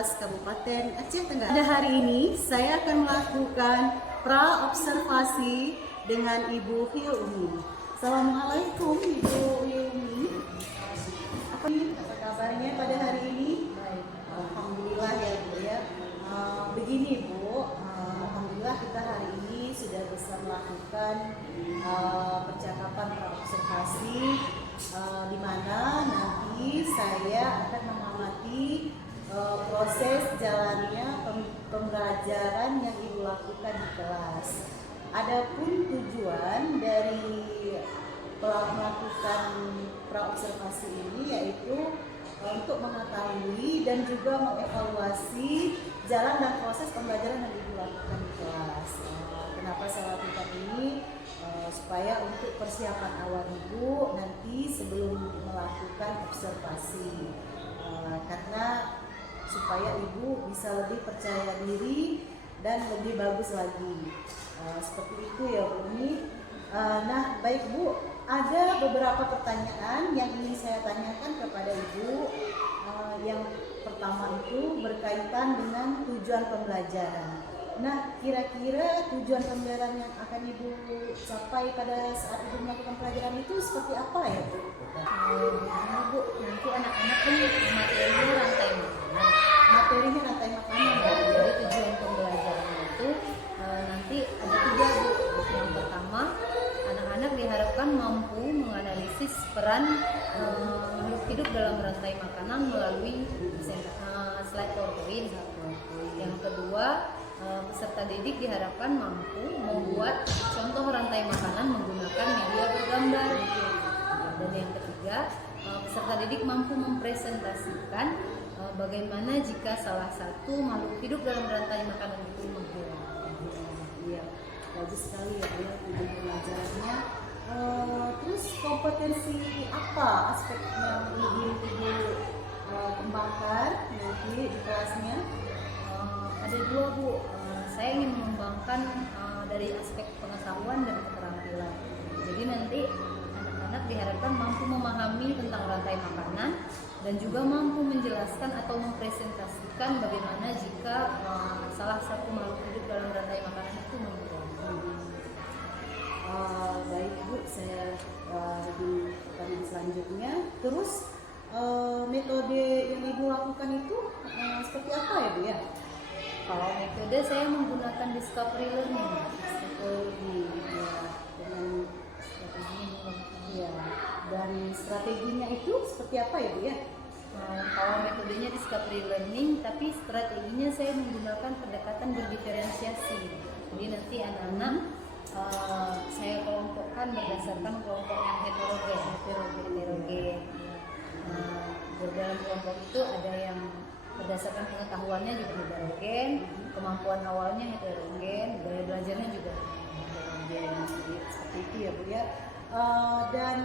kelas Kabupaten Aceh Tenggara. Pada hari ini saya akan melakukan pra-observasi dengan Ibu Hilmi. Assalamualaikum Ibu Hilmi. Apa kabarnya pada hari ini? Baik. Alhamdulillah ya Bu ya. Begini Bu, alhamdulillah kita hari ini sudah bisa melakukan percakapan pra-observasi di mana nanti saya akan mengamati proses jalannya pembelajaran yang Ibu lakukan di kelas. Adapun tujuan dari melakukan pra-observasi ini yaitu untuk mengetahui dan juga mengevaluasi jalan dan proses pembelajaran yang Ibu lakukan di kelas. Kenapa saya lakukan ini? Supaya untuk persiapan awal Ibu nanti sebelum melakukan observasi, karena supaya Ibu bisa lebih percaya diri dan lebih bagus lagi. Seperti itu ya Bu. Nah baik Bu, ada beberapa pertanyaan yang ingin saya tanyakan kepada Ibu. Yang pertama itu berkaitan dengan tujuan pembelajaran. Nah, kira-kira tujuan pembelajaran yang akan Ibu capai pada saat Ibu melakukan pelajaran itu seperti apa ya Bu? Bu, nanti anak-anak kan materinya rantai makanan. Materinya rantai makanan ya. Jadi tujuan pembelajaran itu nanti ada 3 Bu. Yang pertama, anak-anak diharapkan mampu menganalisis peran makhluk hidup dalam rantai makanan melalui slide PowerPoint. Yang kedua, peserta didik diharapkan mampu membuat contoh rantai makanan menggunakan media bergambar. Dan yang ketiga, peserta didik mampu mempresentasikan bagaimana jika salah satu makhluk hidup dalam rantai makanan itu menghilang. Iya, bagus sekali ya Bu tujuan pembelajarannya. Terus kompetensi apa aspek yang Ibu kembangkan nanti di kelasnya? Ada 2 Bu, saya ingin mengembangkan dari aspek pengetahuan dan keterampilan. Jadi nanti anak-anak diharapkan mampu memahami tentang rantai makanan dan juga mampu menjelaskan atau mempresentasikan bagaimana jika salah satu makhluk hidup dalam rantai makanan itu menghilang. Baik Bu, saya di pertanyaan selanjutnya. Terus metode yang Ibu lakukan itu seperti apa ya Bu ya? Kalau metode saya menggunakan discovery learning. Dengan ya, dan strateginya itu seperti apa ya Bu ya? Kalau metodenya discovery learning, tapi strateginya saya menggunakan pendekatan berdiferensiasi. Jadi nanti anak-anak saya kelompokkan berdasarkan kelompok yang heterogen. Dalam kelompok itu ada yang berdasarkan pengetahuannya juga heterogen, kemampuan awalnya heterogen, gaya belajarnya juga heterogen. Seperti itu ya Bu ya. Dan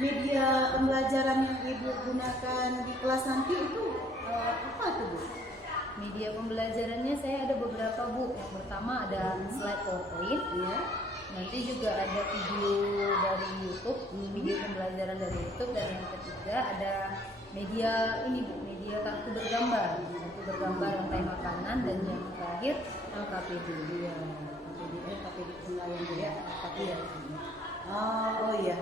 media pembelajaran yang Ibu gunakan di kelas nanti itu apa tuh Bu? Media pembelajarannya saya ada beberapa Bu. Yang pertama ada slide PowerPoint ya. Nanti juga ada video dari YouTube, video pembelajaran dari YouTube. Dan yang ketiga ada media ini Bu, media kartu bergambar rantai makanan. Dan yang terakhir KPD. Ya, KPD penilaian Bu ya. Oh iya,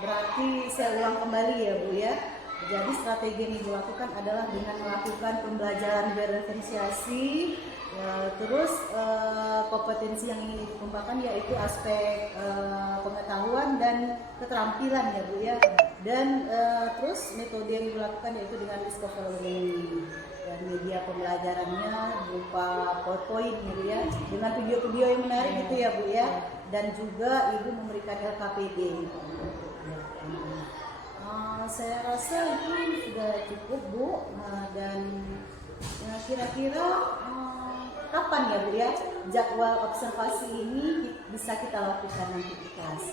berarti saya ulang kembali ya Bu ya. Jadi strategi yang Ibu lakukan adalah dengan melakukan pembelajaran diferensiasi, terus kompetensi yang ingin Ibu kembangkan yaitu aspek pengetahuan dan keterampilan ya Bu ya. Dan terus metode yang Ibu lakukan yaitu dengan discovery dan media pembelajarannya berupa PowerPoint gitu ya, dengan video-video yang menarik gitu ya Bu ya. Dan juga Ibu memberikan LKPD. Saya rasa itu sudah cukup Bu. Dan kira-kira kapan ya Bu ya jadwal observasi ini bisa kita lakukan nanti di kelas?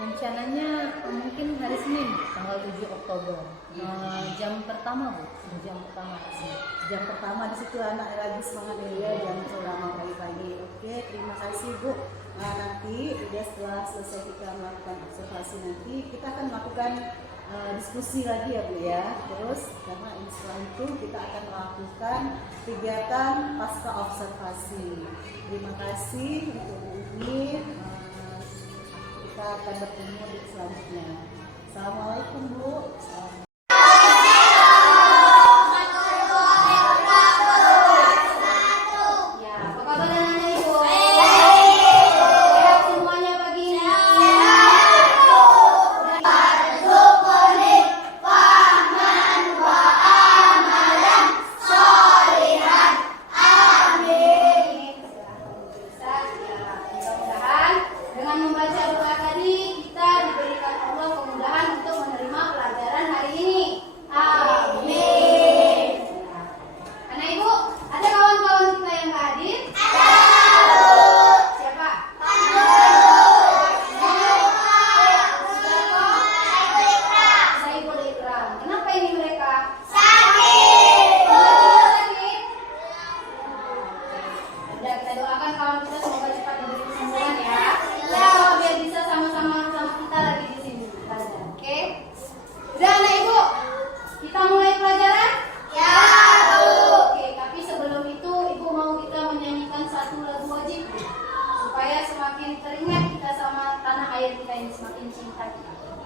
Rencananya mungkin hari Senin tanggal 7 Oktober. Jam pertama Bu, Jam pertama di situ anak lagi semangat ya, jam pertama pagi-pagi. Oke, terima kasih Bu. Nanti setelah selesai kita melakukan observasi nanti kita akan melakukan diskusi lagi ya Bu ya. Terus karena setelah itu kita akan melakukan kegiatan pasca observasi. Terima kasih untuk Bu Umi. Kita akan bertemu di selanjutnya. Assalamualaikum Bu.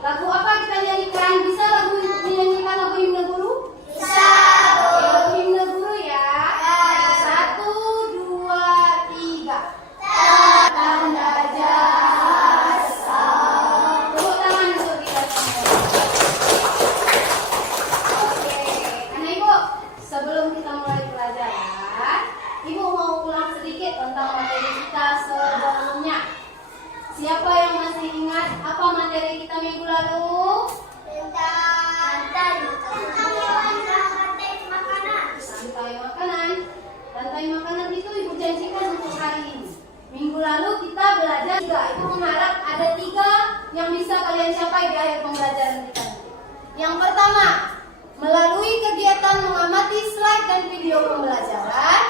Lagu apa kita nyanyikan? Bisa dinyanyikan lagu himne guru? Bisa. Lagu himne guru ya. 1, 2, 3. Tanda jasa. Tepuk tangan untuk kita semua. Oke, anak ibu, sebelum kita mulai pelajaran, ibu mau ulang sedikit tentang materi kita sebelumnya. Siapa yang masih ingat apa materi kita minggu lalu? Rantai makanan itu ibu janjikan untuk hari ini. Minggu lalu kita belajar 3. Ibu mengharap ada 3 yang bisa kalian capai di akhir pembelajaran kita. Yang pertama, melalui kegiatan mengamati slide dan video pembelajaran,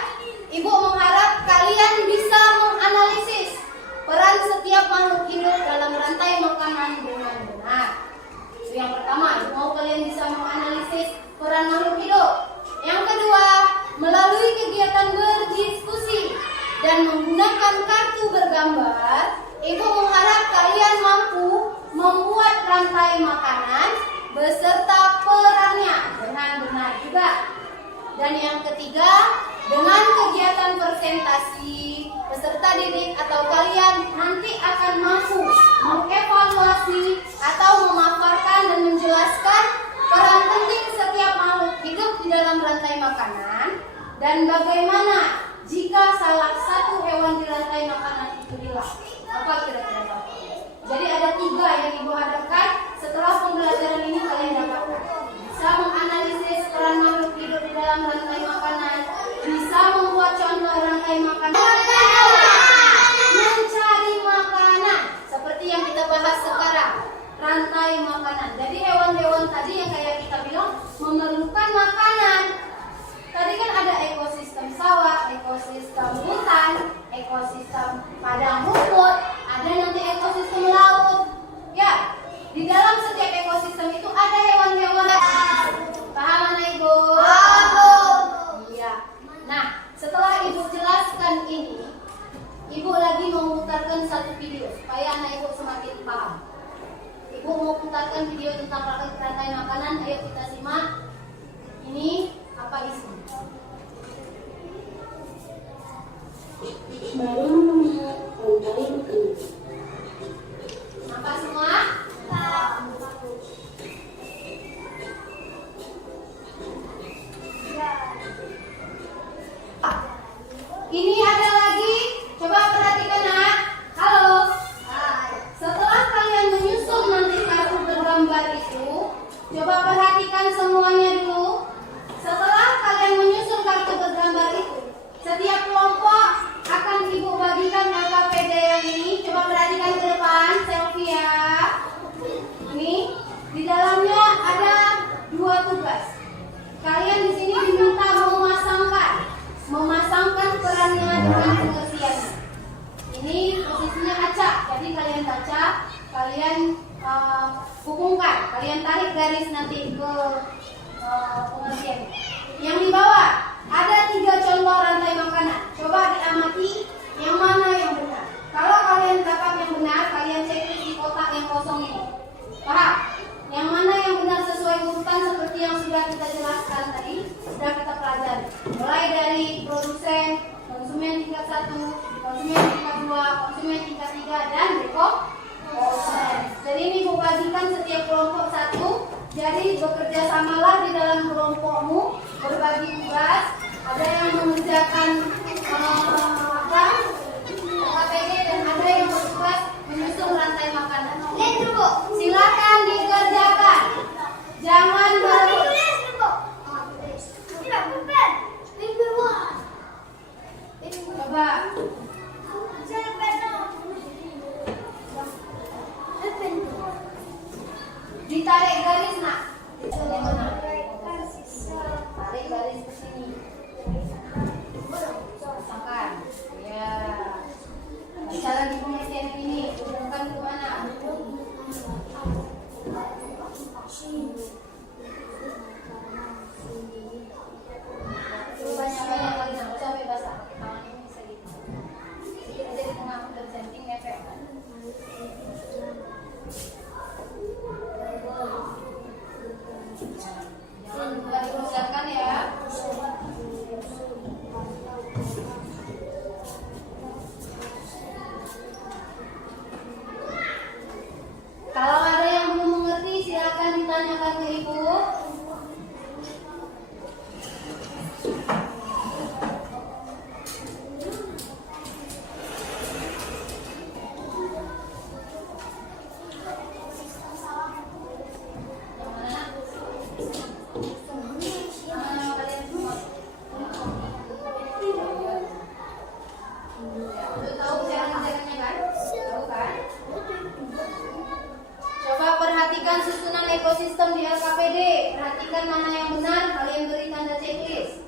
ibu mengharap kalian bisa menganalisis peran setiap makhluk hidup dalam rantai makanan dengan benar. Itu yang pertama, ibu mau kalian bisa menganalisis peran makhluk hidup. Yang kedua, melalui kegiatan berdiskusi dan menggunakan kartu bergambar, ibu mengharap kalian mampu membuat rantai makanan beserta perannya dengan benar juga. Dan yang ketiga, dengan kegiatan presentasi, peserta didik atau kalian nanti akan mampu mengevaluasi atau memaparkan dan menjelaskan peran penting setiap makhluk hidup di dalam rantai makanan dan bagaimana jika salah satu hewan di rantai makanan itu hilang. Apa kira-kira Bapak? Jadi ada 3 yang ibu harapkan setelah pembelajaran ini kalian dapatkan. Bisa menganalisis peran makhluk hidup di dalam rantai makanan, bisa membuat contoh rantai makanan, mencari makanan seperti yang kita bahas sekarang, rantai makanan. Jadi hewan-hewan tadi yang kayak kita bilang memerlukan makanan. Tadi kan ada ekosistem sawah, ekosistem hutan, ekosistem padang rumput, ada nanti ekosistem laut. Ya, di dalam setiap ekosistem itu ada hewan-hewan. Paham anak ibu? Paham. Iya. Nah, setelah ibu jelaskan ini, ibu lagi mau putarkan satu video supaya anak ibu semakin paham. Ibu mau putarkan video tentang rantai makanan. Ayo kita simak. Ini apa isinya? Baru mengenal rantai makanan. Nampak semua? Ini ada lagi. Coba perhatikan nak. Halo. Setelah kalian menyusun nanti kartu bergambar itu, coba perhatikan semuanya dulu. Setelah kalian menyusun kartu bergambar itu, setiap kelompok akan ibu bagikan KKPD yang ini. Coba perhatikan ke depan, selfie ya. Ini di dalamnya ada 2 tugas. Kalian di sini diminta memasangkan perannya dengan pengertiannya. Ini posisinya acak, jadi kalian baca, kalian hubungkan. Kalian tarik garis nanti ke pengertian. Yang di bawah ada 3 contoh rantai makanan. Coba diamati yang mana yang benar. Kalau kalian dapat yang benar, kalian cek di kotak yang kosong ini. Paham? Yang mana yang benar sesuai urutan seperti yang sudah kita jelaskan tadi, sudah kita pelajari. Mulai dari produsen, konsumen tingkat 1, konsumen tingkat 2, konsumen tingkat 3, dan konsumen. Jadi ini membagikan setiap kelompok 1. Jadi bekerja samalah di dalam kelompokmu, berbagi tugas. Ada yang mengerjakan KPG dan ada yang bertugas menyusun rantai makanan. Silakan dikerjakan. Jangan coba. Ditarik garis nak. Tarik garis ke sini. Pasangkan. Ya. Baca lagi pengertian ini. Hubungkan ke mana? Banyak-banyak lagi nak. Sampai basah. Tangan ini sedikit. Sedikit aja di tengah udah centing efek. Jangan lupa dikerjakan ya. Kalau ada yang belum mengerti, silakan ditanyakan ke ibu. Coba perhatikan susunan ekosistem di LKPD. Perhatikan mana yang benar, kalian beri tanda checklist.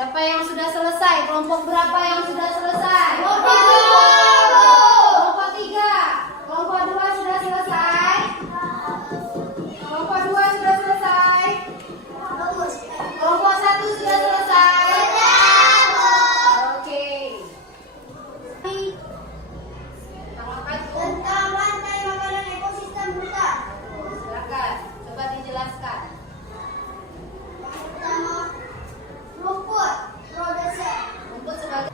Siapa yang sudah selesai? Kelompok berapa yang sudah selesai? Kelompok 3. Kelompok 2 sudah selesai. Kelompok 2 sudah selesai. Kelompok 1 sudah selesai. Oke. Tentang rantai makanan ekosistem hutan. Silakan, coba dijelaskan. Pertama, rumput, produsen. Rumput sebagai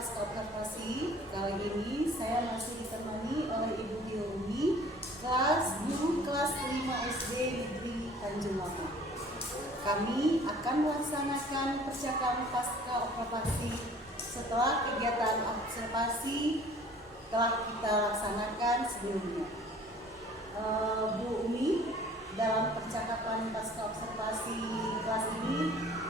pasca observasi kali ini saya masih ditemani oleh Ibu Hilmi, guru kelas 5 SD Negeri Tanjung Wama. Kami akan melaksanakan percakapan pasca observasi setelah kegiatan observasi telah kita laksanakan sebelumnya. Bu Umi, dalam percakapan pasca observasi kelas ini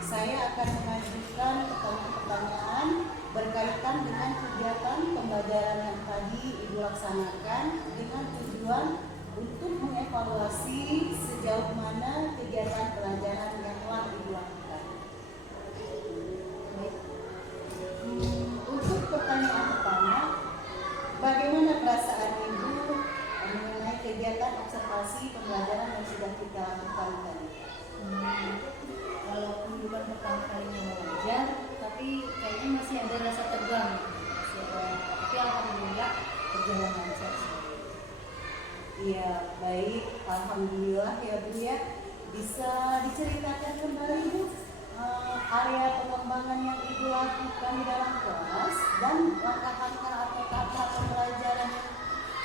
saya akan mengajukan pertanyaan-pertanyaan berkaitan dengan kegiatan pembelajaran yang tadi Ibu laksanakan dengan tujuan untuk mengevaluasi sejauh mana kegiatan pelajaran yang telah Ibu lakukan. Untuk pertanyaan pertama, bagaimana perasaan Ibu mengenai kegiatan observasi pembelajaran yang sudah kita lakukan tadi? Walaupun bukan pertama kalinya belajar, tapi kayaknya masih ada rasa tegang. Tapi alhamdulillah berjalan lancar. Iya, baik. Alhamdulillah ya Bu ya. Bisa diceritakan kembali Bu area pengembangan yang Ibu lakukan di dalam kelas dan langkah-langkah atau tahap pembelajaran yang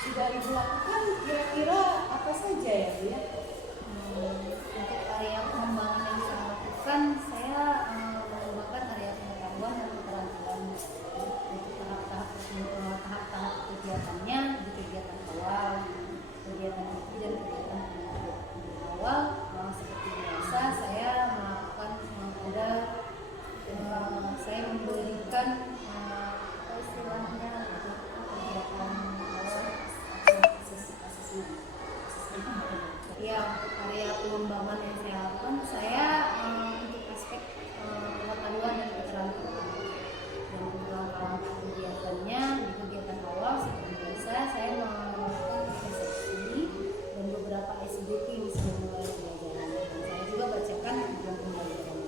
sudah Ibu lakukan kira-kira apa saja ya Bu ya? Untuk area pengembangan yang saya lakukan, saya mengembangkan area pengetahuan dan keterampilan. Untuk tahap-tahap kegiatannya di kegiatan awal, kegiatan inti dan kegiatan penutup. Awal seperti biasa saya melakukan saya memberikan istilahnya kegiatan awal ya. Untuk area pengembangan yang saya lakukan, saya untuk aspek pengetahuan dan keterampilan. Dan untuk langkah-langkah kegiatannya di kegiatan awal seperti biasa saya melakukan resepsi dan beberapa SBP sebelum mulai pembelajaran. Dan saya juga bacakan tujuan pembelajaran.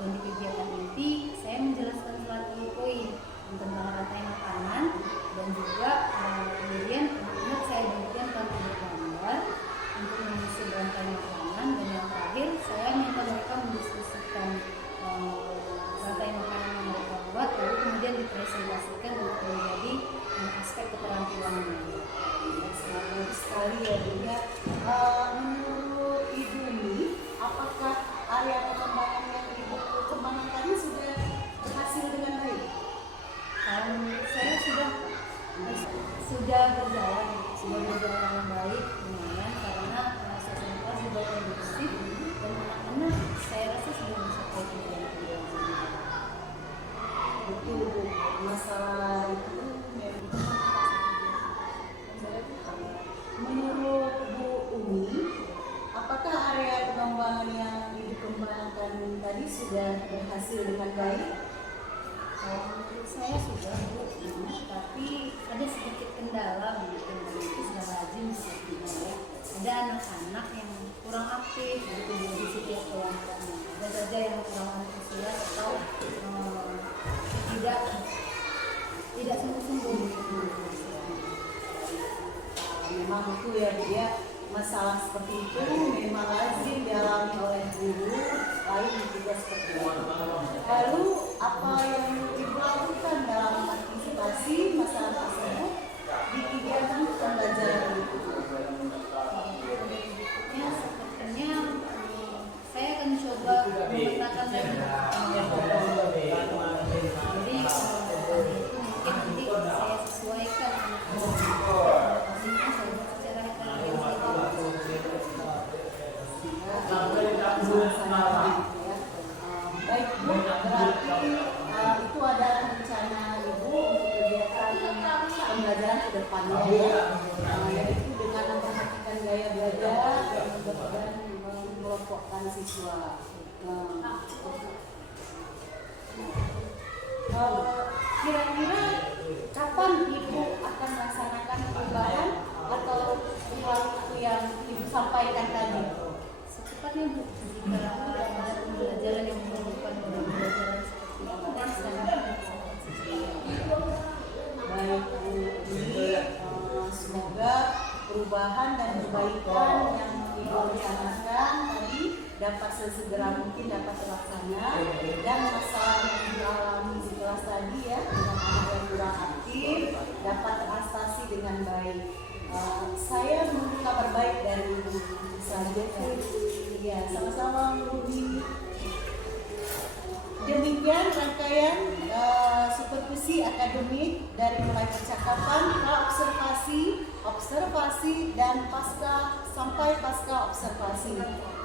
Dan di kegiatan inti saya menjelaskan strategi poin tentang rantai makanan dan juga kemudian anak-anak saya berikan gambar untuk menyusun rantai makanan, dan yang terakhir saya minta mereka mendiskusikan rantai makanan yang mereka buat, lalu kemudian dipresentasikan untuk menjadi aspek keterampilan ini. Bagus sekali ya Bu ya. Menurut Ibu ini, apakah area pengembangan yang Ibu kembangkan tadi sudah berhasil dengan baik? Kalau menurut saya sudah berjalan dengan baik, lumayan, karena suasana kelas juga kondusif dan anak-anak saya rasa sudah mencapai tujuan. Betul Bu, masalah itu menurut Bu Umi, apakah area pengembangan yang dikembangkan tadi sudah berhasil dengan baik? Kalau menurut saya sudah Bu, tapi ada sedikit kendala mungkin itu sudah lazim sepertinya ya. Ada anak-anak yang kurang aktif gitu di setiap kelompoknya. Ada saja yang kurang antusias atau tidak sungguh-sungguh. Memang betul ya Bu ya, masalah seperti itu memang lazim dialami oleh guru lain juga seperti itu. Lalu apa yang Ibu lakukan dalam antisipasi masalah tersebut di kegiatan pembelajaran itu? Berikutnya sepertinya saya akan coba memetakan lagi. Jadi itu mungkin nanti saya sesuaikan Baik Bu, berarti itu adalah rencana Ibu untuk kegiatan pembelajaran ke depannya ya, yaitu dengan memperhatikan gaya belajar dan mengelompokkan siswa. Kira-kira kapan Ibu akan melaksanakan perubahan atau perilaku yang Ibu sampaikan tadi? secepatnya Bu, jika ada pembelajaran yang memerlukan pembelajaran seperti ini, Baik Bu, ini semoga perubahan dan perbaikan yang Ibu rencanakan tadi dapat dapat sesegera mungkin dapat terlaksana, dan masalah yang dialami di kelas tadi ya dengan anak yang kurang aktif dapat teratasi dengan baik. Saya menunggu kabar baik dari Ibu selanjutnya. Iya, sama-sama Bu Umi. Demikian rangkaian supervisi akademik dari mulai percakapan, pra-observasi, observasi, dan pasca sampai pasca observasi.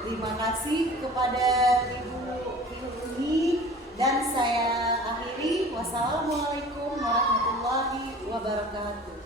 Terima kasih kepada Ibu Umi dan saya akhiri. Wassalamualaikum warahmatullahi wabarakatuh.